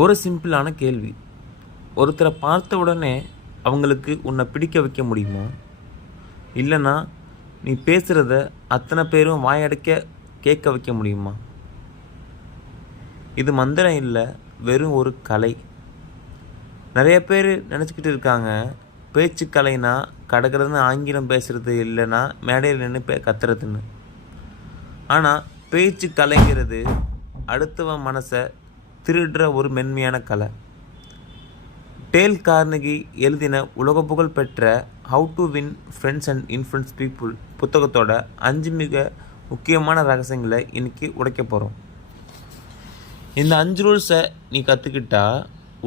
ஒரு சிம்பிளான கேள்வி. ஒருத்தரை பார்த்த உடனே அவங்களுக்கு உன்னை பிடிக்க வைக்க முடியுமா? இல்லைன்னா நீ பேசுகிறத அத்தனை பேரும் வாயடைக்க கேட்க வைக்க முடியுமா? இது மந்திரம் இல்லை, வெறும் ஒரு கலை. நிறைய பேர் நினச்சிக்கிட்டு இருக்காங்க, பேச்சு கலைனா கடகடன்னு ஆங்கிலம் பேசுகிறது, இல்லைன்னா மேடையில் நின்று கத்துறதுன்னு. ஆனால் பேச்சு கலைங்கிறது அடுத்தவன் மனசை திருடுற ஒரு மென்மையான கலை. டேல் கார்னகி எழுதின உலக புகழ் பெற்ற how to win friends and influence people புத்தகத்தோட 5 மிக முக்கியமான ரகசியங்களை இன்றைக்கி உடைக்க போகிறோம். இந்த 5 ரூல்ஸை நீ கற்றுக்கிட்டா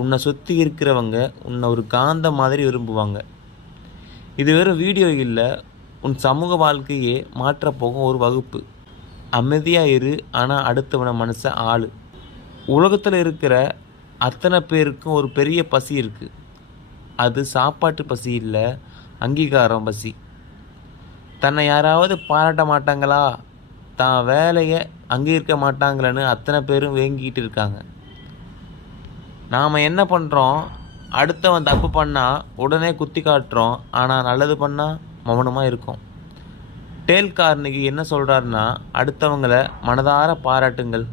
உன்னை சுற்றி இருக்கிறவங்க உன்னை ஒரு காந்த மாதிரி விரும்புவாங்க. இது வெறும் வீடியோ இல்லை, உன் சமூக வாழ்க்கையே மாற்றப்போகும் ஒரு வகுப்பு. அமைதியாக இரு, ஆனால் அடுத்தவன மனசை ஆளு. உலகத்தில் இருக்கிற அத்தனை பேருக்கும் ஒரு பெரிய பசி இருக்குது. அது சாப்பாட்டு பசி இல்லை, அங்கீகாரம் பசி. தன்னை யாராவது பாராட்ட மாட்டாங்களா, தான் வேலையை அங்கீகரிக்க மாட்டாங்களேன்னு அத்தனை பேரும் வேங்கிட்டு இருக்காங்க. நாம் என்ன பண்ணுறோம்? அடுத்தவன் தப்பு பண்ணால் உடனே குத்தி காட்டுறோம், ஆனால் நல்லது பண்ணால் மௌனமாக இருக்கும். டேல் கார்னகி என்ன சொல்கிறாருன்னா, அடுத்தவங்களை மனதார பாராட்டுங்கள்.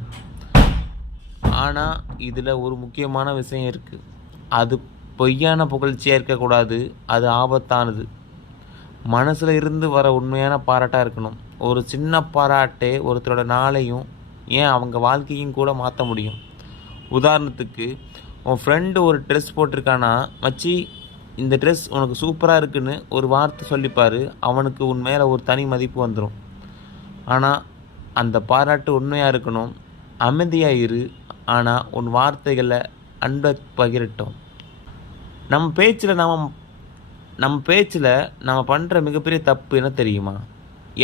ஆனால் இதில் ஒரு முக்கியமான விஷயம் இருக்குது. அது பொய்யான புகழ்ச்சியாக இருக்கக்கூடாது, அது ஆபத்தானது. மனசில் இருந்து வர உண்மையான பாராட்டாக இருக்கணும். ஒரு சின்ன பாராட்டே ஒருத்தரோட நாளையும், ஏன் அவங்க வாழ்க்கையும் கூட மாற்ற முடியும். உதாரணத்துக்கு, உன் ஃப்ரெண்டு ஒரு ட்ரெஸ் போட்டிருக்கானா, மச்சி இந்த ட்ரெஸ் உனக்கு சூப்பராக இருக்குன்னு ஒரு வார்த்தை சொல்லிப்பார். அவனுக்கு உன் மேலே ஒரு தனி மதிப்பு வந்துடும். ஆனால் அந்த பாராட்டு உண்மையாக இருக்கணும். அமைதியாக இரு, ஆனால் உன் வார்த்தைகளை அன்பை பகிரட்டும். நம்ம பேச்சில் நம்ம பண்ணுற மிகப்பெரிய தப்பு என்ன தெரியுமா?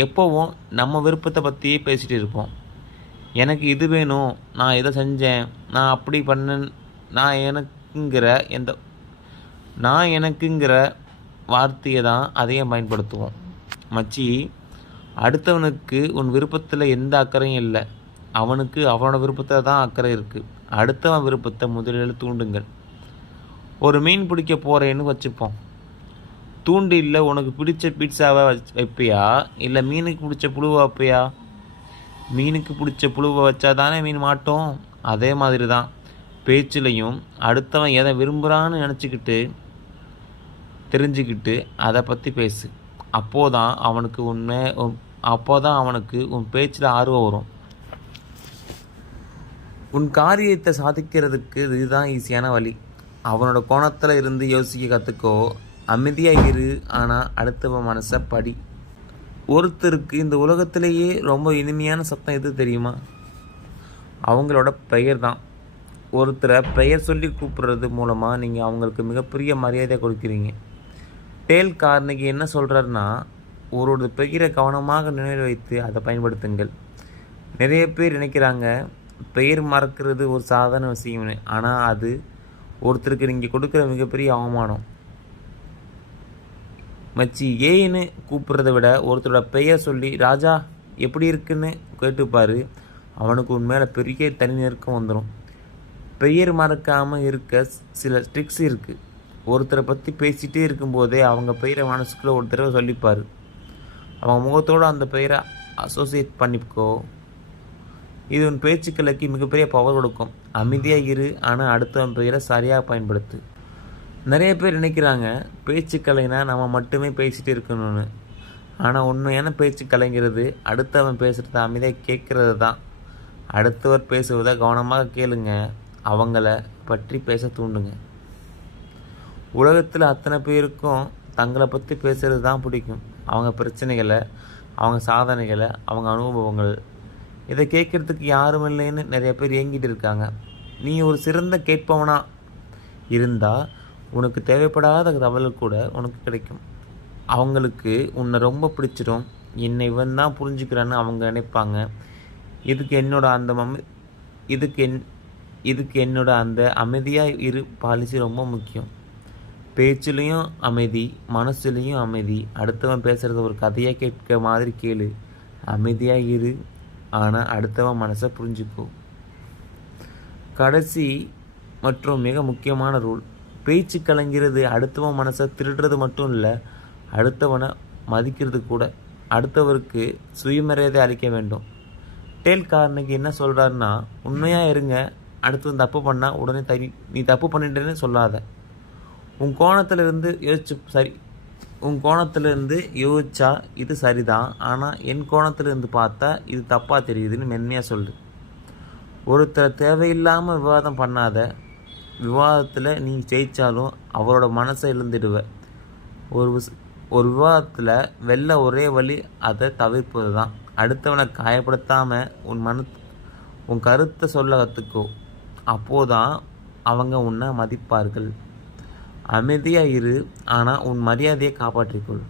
எப்போவும் நம்ம விருப்பத்தை பற்றியே பேசிகிட்டு இருப்போம். எனக்கு இது வேணும், நான் இதை செஞ்சேன், நான் அப்படி பண்ணேன், நான் எனக்குங்கிற வார்த்தையை தான் அதையும் பயன்படுத்துவோம். மச்சி, அடுத்தவனுக்கு உன் விருப்பத்தில் எந்த அக்கறையும் இல்லை. அவனுக்கு அவனோட விருப்பத்தில் தான் அக்கறை இருக்குது. அடுத்தவன் விருப்பத்தை முதலில் தூண்டுங்கள். ஒரு மீன் பிடிக்க போகிறேன்னு வச்சுப்போம். தூண்டில்ல உனக்கு பிடிச்ச பீட்சாவை வைப்பியா, இல்லை மீனுக்கு பிடிச்ச புழுவை வைப்பியா? மீனுக்கு பிடிச்ச புழுவை வச்சா தானே மீன் மாட்டோம். அதே மாதிரி தான் பேச்சிலையும் அடுத்தவன் எதை விரும்புகிறான்னு தெரிஞ்சுக்கிட்டு அதை பற்றி பேசு. அப்போதான் அவனுக்கு உன் பேச்சில் ஆர்வம் வரும். உன் காரியத்தை சாதிக்கிறதுக்கு இதுதான் ஈஸியான வழி. அவனோட கோணத்தில் இருந்து யோசிக்க கற்றுக்கோ. அமைதியாக இரு, ஆனால் அடுத்தவன் மனசை படி. ஒருத்தருக்கு இந்த உலகத்திலேயே ரொம்ப இனிமையான சத்தம் எது தெரியுமா? அவங்களோட பெயர் தான். ஒருத்தரை பெயர் சொல்லி கூப்பிடுறது மூலமாக நீங்கள் அவங்களுக்கு மிகப்பெரிய மரியாதை கொடுக்குறீங்க. டேல் கார்னகி என்ன சொல்கிறாருன்னா, ஒரு பெயரை கவனமாக நினைவு வைத்து அதை பயன்படுத்துங்கள். நிறைய பேர் நினைக்கிறாங்க பெயர் மறக்கிறது ஒரு சாதாரண விஷயம்னு. ஆனால் அது ஒருத்தருக்கு நீங்கள் கொடுக்குற மிகப்பெரிய அவமானம். மச்சி ஏன்னு கூப்பிட்றத விட ஒருத்தரோட பெயர் சொல்லி ராஜா எப்படி இருக்குன்னு கேட்டுப்பார். அவனுக்கு உண்மையில பெரிய தனி நெருக்கம் வந்துடும். பெயர் மறக்காமல் இருக்க சில ட்ரிக்ஸ் இருக்குது. ஒருத்தரை பற்றி பேசிகிட்டே இருக்கும்போதே அவங்க பெயரை மனசுக்குள்ளே ஒரு தடவை சொல்லிப்பார். அவங்க முகத்தோடு அந்த பெயரை அசோசியேட் பண்ணிக்கோ. இது உன் பேச்சுக்களுக்கு மிகப்பெரிய பவர் கொடுக்கும். அமைதியாக இரு, ஆனால் அடுத்தவன் பெயரை சரியாக பயன்படுத்து. நிறைய பேர் நினைக்கிறாங்க பேச்சுக்கலைனா நம்ம மட்டுமே பேசிகிட்டு இருக்கணும்னு. ஆனால் உண்மையான பேச்சுக்கலைங்கிறது அடுத்தவன் பேசுகிறத அமைதியாக கேட்குறது தான். அடுத்தவர் பேசுவதை கவனமாக கேளுங்க, அவங்கள பற்றி பேச தூண்டுங்க. உலகத்தில் அத்தனை பேருக்கும் தங்களை பற்றி பேசுகிறது தான் பிடிக்கும். அவங்க பிரச்சனைகளை, அவங்க சாதனைகளை, அவங்க அனுபவங்கள், இதை கேட்குறதுக்கு யாரும் இல்லைன்னு நிறைய பேர் ஏங்கிட்டு இருக்காங்க. நீ ஒரு சிறந்த கேட்பவனாக இருந்தால் உனக்கு தேவைப்படாத தகவல் கூட உனக்கு கிடைக்கும். அவங்களுக்கு உன்னை ரொம்ப பிடிச்சிடும். என்னை இவன் தான் புரிஞ்சுக்கிறான்னு அவங்க நினைப்பாங்க. இதுக்கு என்னோட அந்த அமைதியாக இரு பாலிசி ரொம்ப முக்கியம். பேச்சுலேயும் அமைதி, மனசுலேயும் அமைதி. அடுத்தவன் பேசுகிறத ஒரு கதையாக கேட்க மாதிரி கேளு. அமைதியாக இரு, ஆனால் அடுத்தவன் மனசை புரிஞ்சுக்கோ. கடைசி மற்றும் மிக முக்கியமான ரூல், பேச்சு கலைங்கிறது அடுத்தவன் மனசை திருடுறது மட்டும் இல்லை, அடுத்தவனை மதிக்கிறது கூட. அடுத்தவருக்கு சுயமரியாதை அளிக்க வேண்டும். டேல் கார்னகி என்ன சொல்கிறாருன்னா, உண்மையாக இருங்க, அடுத்தவன் தப்பு பண்ணால் உடனே நீ தப்பு பண்ணிட்டேன்னு சொல்லாத. உன் கோணத்திலிருந்து யோசிச்சா இது சரிதான், ஆனால் என் கோணத்திலிருந்து பார்த்தா இது தப்பாக தெரியுதுன்னு மென்மையாக சொல்லு. ஒருத்தரை தேவையில்லாமல் விவாதம் பண்ணாத. விவாதத்தில் நீ ஜெயித்தாலும் அவரோட மனசை இழந்துடுவ. ஒரு விவாதத்தில் வெல்ல ஒரே வழி அதை தவிர்ப்பது தான். அடுத்தவனை காயப்படுத்தாமல் உன் கருத்தை சொல்ல கற்றுக்கோ. அப்போதான் அவங்க உன்னை மதிப்பார்கள். அமைதியாக இரு, ஆனால் உன் மரியாதையை காப்பாற்றிக்கொள்.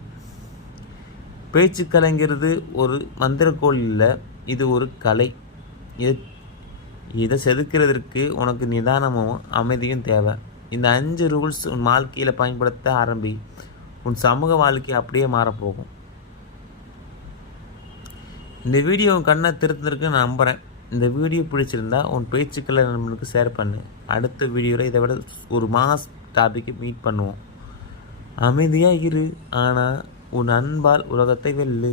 பேச்சு கலைங்கிறது ஒரு மந்திரக்கோள் இல்லை, இது ஒரு கலை. இதை செதுக்கிறதுக்கு உனக்கு நிதானமும் அமைதியும் தேவை. இந்த 5 ரூல்ஸ் உன் வாழ்க்கையில் பயன்படுத்த ஆரம்பி. உன் சமூக வாழ்க்கை அப்படியே மாறப்போகும். இந்த வீடியோ உன் கண்ணை திருத்திருக்கு நான் நம்புகிறேன். இந்த வீடியோ பிடிச்சிருந்தா உன் பேச்சுக்களை நம்மளுக்கு ஷேர் பண்ணு. அடுத்த வீடியோவில் இதை விட ஒரு மாஸ் டாபிக்கை மீட் பண்ணுவோம். அமைதியாக இரு, ஆனால் உன் அன்பால் உலகத்தை வெல்லு.